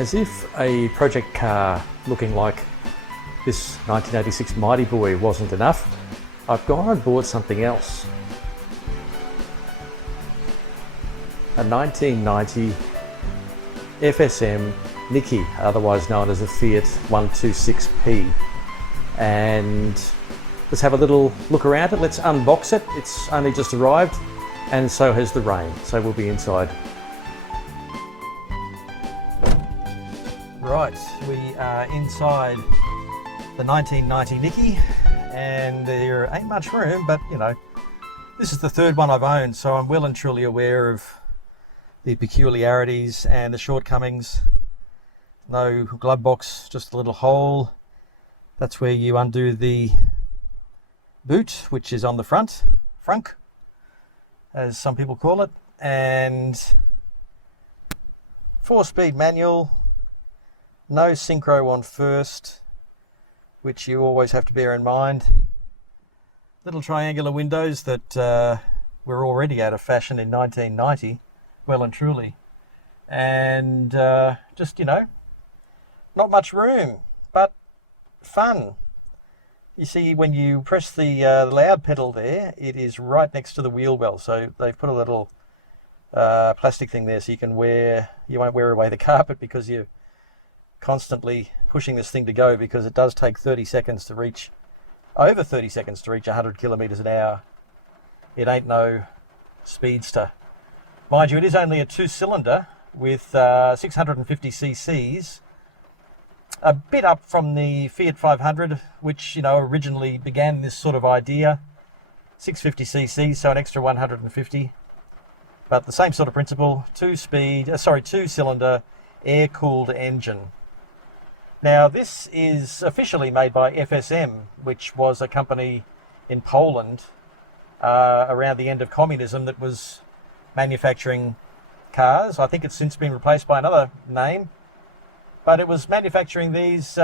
As if a project car looking like this 1986 Mighty Boy wasn't enough, I've gone and bought something else. A 1990 FSM Niki, otherwise known as a Fiat 126p. And let's have a little look around it. Let's unbox it. It's only just arrived, and so has the rain, so we'll be inside. Right, we are inside the 1990 Niki, and there ain't much room, but you know, this is the third one I've owned, so I'm well and truly aware of the peculiarities and the shortcomings. No glove box, just a little hole. That's where you undo the boot, which is on the front, as some people call it, and 4-speed manual. No synchro on first, which you always have to bear in mind. Little triangular windows that were already out of fashion in 1990, well and truly. And just, you know, not much room, but fun. You see, when you press the loud pedal there, it is right next to the wheel well. So they've put a little plastic thing there so you won't wear away the carpet because you're constantly pushing this thing to go, because it does take over 30 seconds to reach 100 kilometers an hour. It ain't no speedster. Mind you, it is only a 2-cylinder with 650 cc's, a bit up from the Fiat 500, which, you know, originally began this sort of idea. 650 cc's, so an extra 150, but the same sort of principle. 2-cylinder air-cooled engine. Now, this is officially made by FSM, which was a company in Poland around the end of communism that was manufacturing cars. I think it's since been replaced by another name, but it was manufacturing these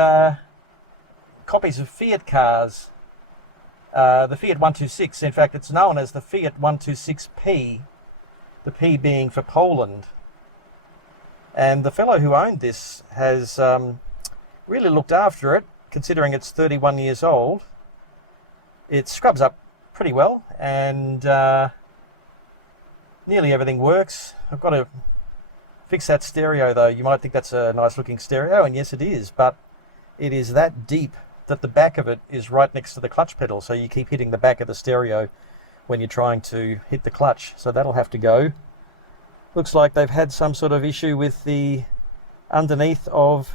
copies of Fiat cars, the Fiat 126. In fact, it's known as the Fiat 126p, the P being for Poland. And the fellow who owned this has really looked after it, considering it's 31 years old. It scrubs up pretty well, and nearly everything works. I've got to fix that stereo though. You might think that's a nice looking stereo, and yes it is, but it is that deep that the back of it is right next to the clutch pedal, so you keep hitting the back of the stereo when you're trying to hit the clutch, so that'll have to go. Looks like they've had some sort of issue with the underneath of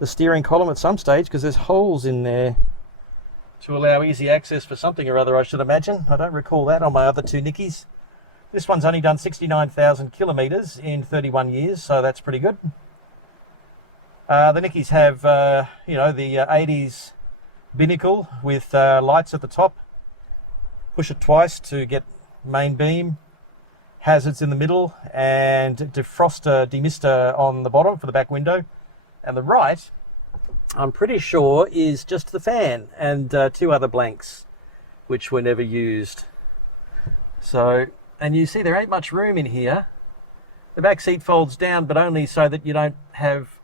the steering column at some stage, because there's holes in there to allow easy access for something or other, I should imagine. I don't recall that on my other two Nikis. This one's only done 69,000 kilometers in 31 years, so that's pretty good. The Nikis have, you know, the 80s binnacle with lights at the top. Push it twice to get main beam, hazards in the middle, and defroster, demister on the bottom for the back window. And the right, I'm pretty sure, is just the fan and two other blanks, which were never used. So, and you see there ain't much room in here. The back seat folds down, but only so that you don't have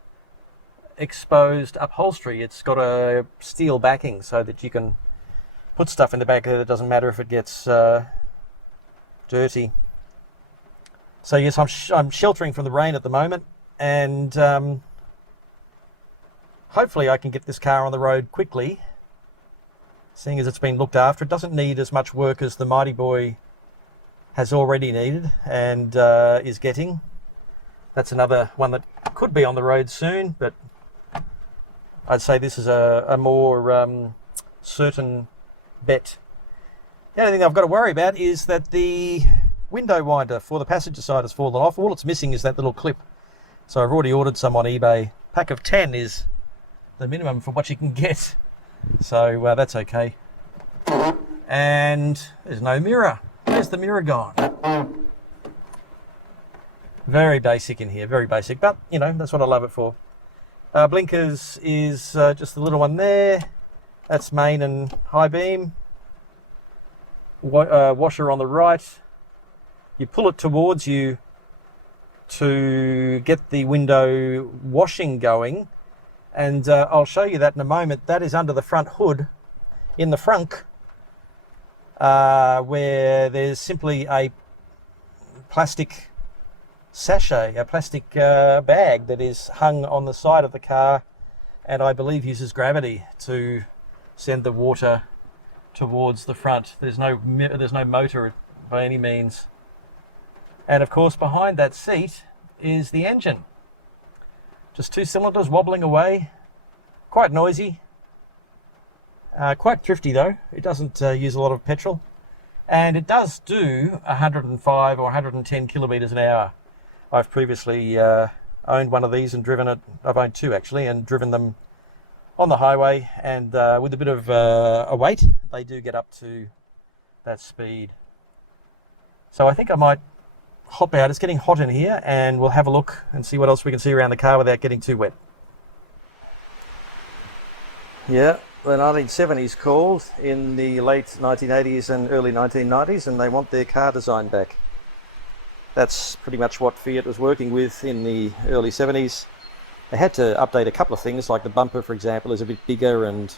exposed upholstery. It's got a steel backing so that you can put stuff in the back there that doesn't matter if it gets dirty. So yes, I'm sheltering from the rain at the moment, and hopefully I can get this car on the road quickly, seeing as it's been looked after. It doesn't need as much work as the Mighty Boy has already needed and is getting. That's another one that could be on the road soon, but I'd say this is a more certain bet. The only thing I've got to worry about is that the window winder for the passenger side has fallen off. All it's missing is that little clip. So I've already ordered some on eBay. Pack of 10 is the minimum for what you can get, so that's okay. And there's no mirror. Where's the mirror gone? Very basic in here, very basic, but you know, that's what I love it for. Blinkers is just the little one there. That's main and high beam. Washer on the right. You pull it towards you to get the window washing going, and I'll show you that in a moment. That is under the front hood in the frunk, where there's simply a plastic sachet, a plastic bag that is hung on the side of the car, and I believe uses gravity to send the water towards the front. There's no motor by any means. And of course behind that seat is the engine. Just 2 cylinders wobbling away, quite noisy, quite thrifty though. It doesn't use a lot of petrol, and it does do 105 or 110 kilometers an hour. I've previously owned one of these and driven it. I've owned 2 actually, and driven them on the highway, and with a bit of a weight, they do get up to that speed. So I think I might hop out. It's getting hot in here, and we'll have a look and see what else we can see around the car without getting too wet. Yeah, the 1970s called in the late 1980s and early 1990s, and they want their car design back. That's pretty much what Fiat was working with in the early 70s. They had to update a couple of things, like the bumper, for example, is a bit bigger, and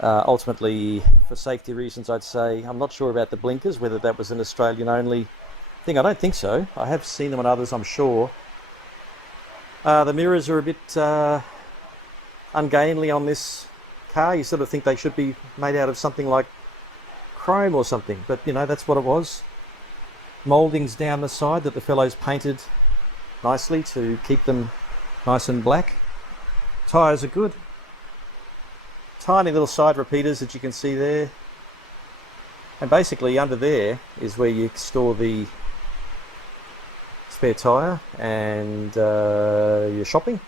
ultimately, for safety reasons, I'd say. I'm not sure about the blinkers, whether that was an Australian-only thing. I don't think so. I have seen them on others, I'm sure. The mirrors are a bit ungainly on this car. You sort of think they should be made out of something like chrome or something, but you know, that's what it was. Mouldings down the side that the fellows painted nicely to keep them nice and black. Tyres are good. Tiny little side repeaters that you can see there. And basically under there is where you store the spare tyre and your shopping.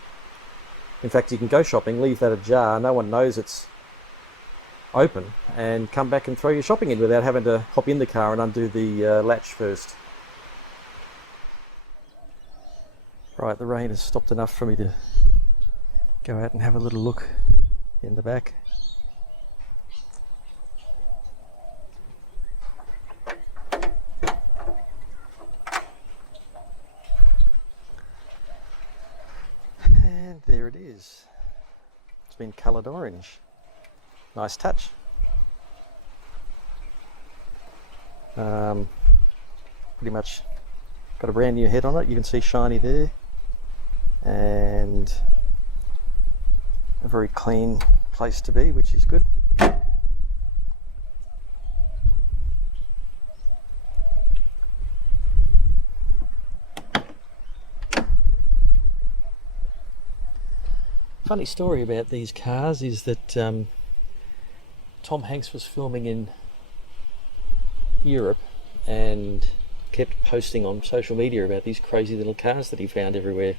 In fact, you can go shopping, leave that ajar, no one knows it's open, and come back and throw your shopping in without having to hop in the car and undo the latch first. Right, the rain has stopped enough for me to go out and have a little look in the back. And there it is. It's been coloured orange. Nice touch. Pretty much got a brand new head on it. You can see shiny there, and a very clean place to be, which is good. Funny story about these cars is that Tom Hanks was filming in Europe and kept posting on social media about these crazy little cars that he found everywhere.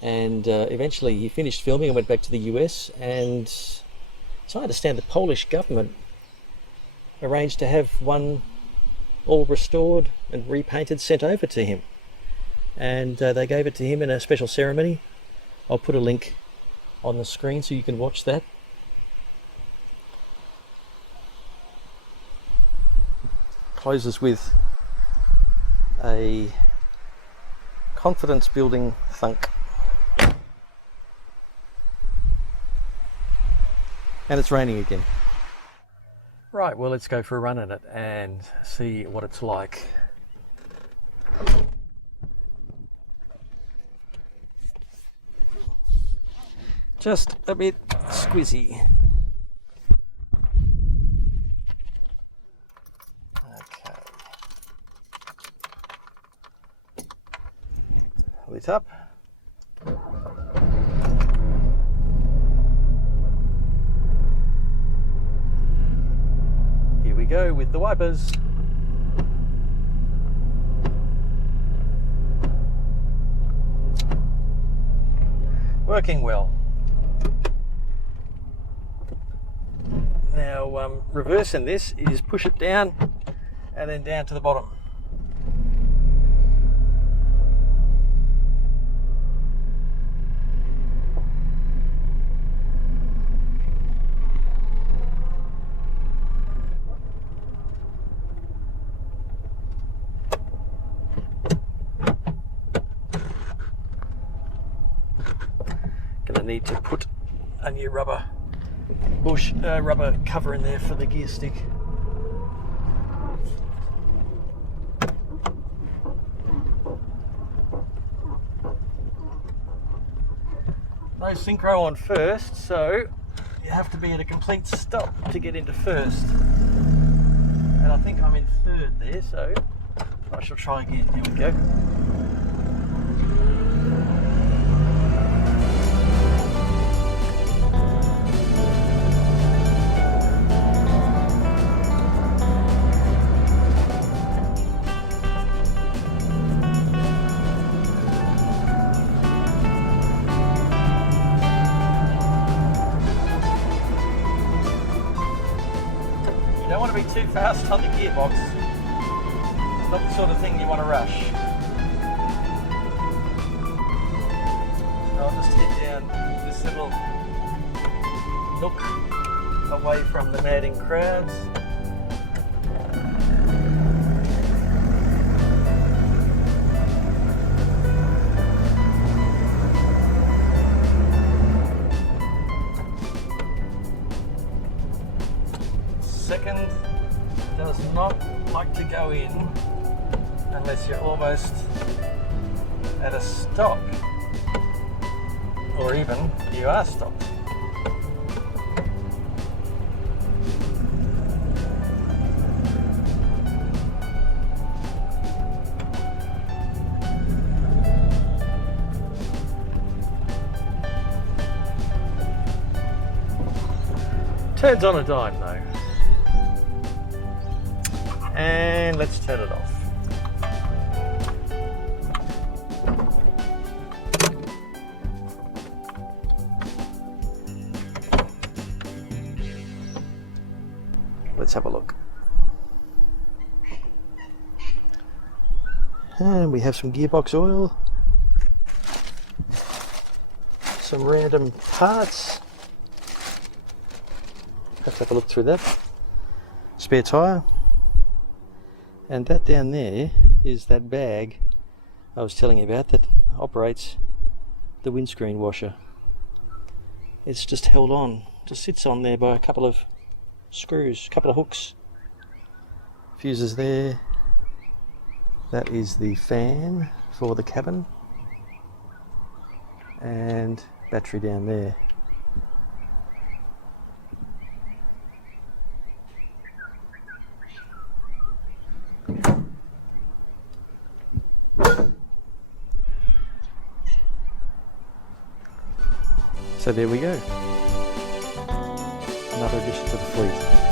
And eventually he finished filming and went back to the US, and so I understand the Polish government arranged to have one all restored and repainted sent over to him. And they gave it to him in a special ceremony. I'll put a link on the screen so you can watch that. Closes with a confidence building thunk. And it's raining again. Right, well, let's go for a run in it and see what it's like. Just a bit squizzy. Okay. Lit up. Here we go with the wipers. Working well. Now, reversing this is push it down and then down to the bottom. need to put a new rubber cover in there for the gear stick. No synchro on first, so you have to be at a complete stop to get into first. And I think I'm in third there, so I shall try again. Here we go. You don't want to be too fast on the gearbox. Not the sort of thing you want to rush. I'll just head down this little nook away from the madding crowds. Second does not like to go in unless you're almost at a stop, or even you are stopped. Turns on a dime though. And let's turn it off. Let's have a look. And we have some gearbox oil, some random parts. Let's have a look through that. Spare tyre. And that down there is that bag I was telling you about that operates the windscreen washer. It's just held on, just sits on there by a couple of screws, a couple of hooks. Fuses there. That is the fan for the cabin. And battery down there. So there we go. Another addition to the fleet.